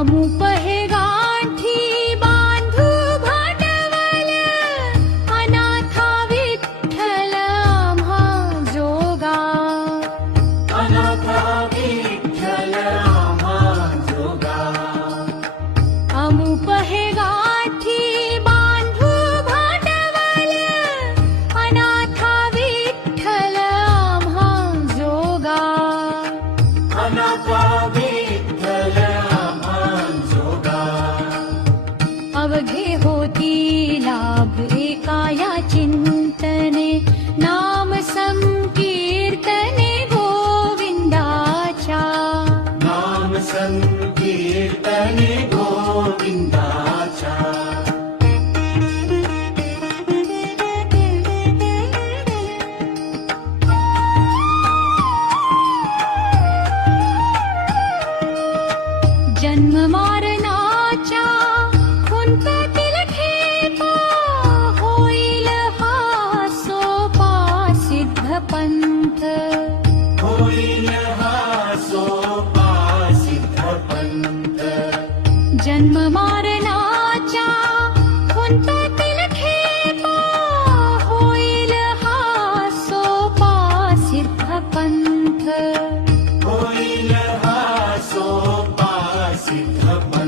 अमुप हे गाठी बांधू भांडवल अनाथा विठ्ठल आम्हा जोगा अनाथा विठ्ठल आम्हा जोगा अमुप हे गाठी बांधू भांडवल अनाथा विठ्ठल आम्हा जोगा अनाथा विठ्ठल आम्हा जोगा अवघे होती लाभ एका या चिंतने नाम संकीर्तने गोविंदाच्या नाम संकीर्तने गोविंदाच्या जन्म मारणाच्या खुंतातील ठेपा होईल हा सोपा सिद्ध पंथ होईल हा सोपा सिद्ध पंथ जन्म मारणाच्या खुंतातील ठेपा होईल हा सोपा सिद्ध पंथ होईल हा सोपा सिद्ध पंथ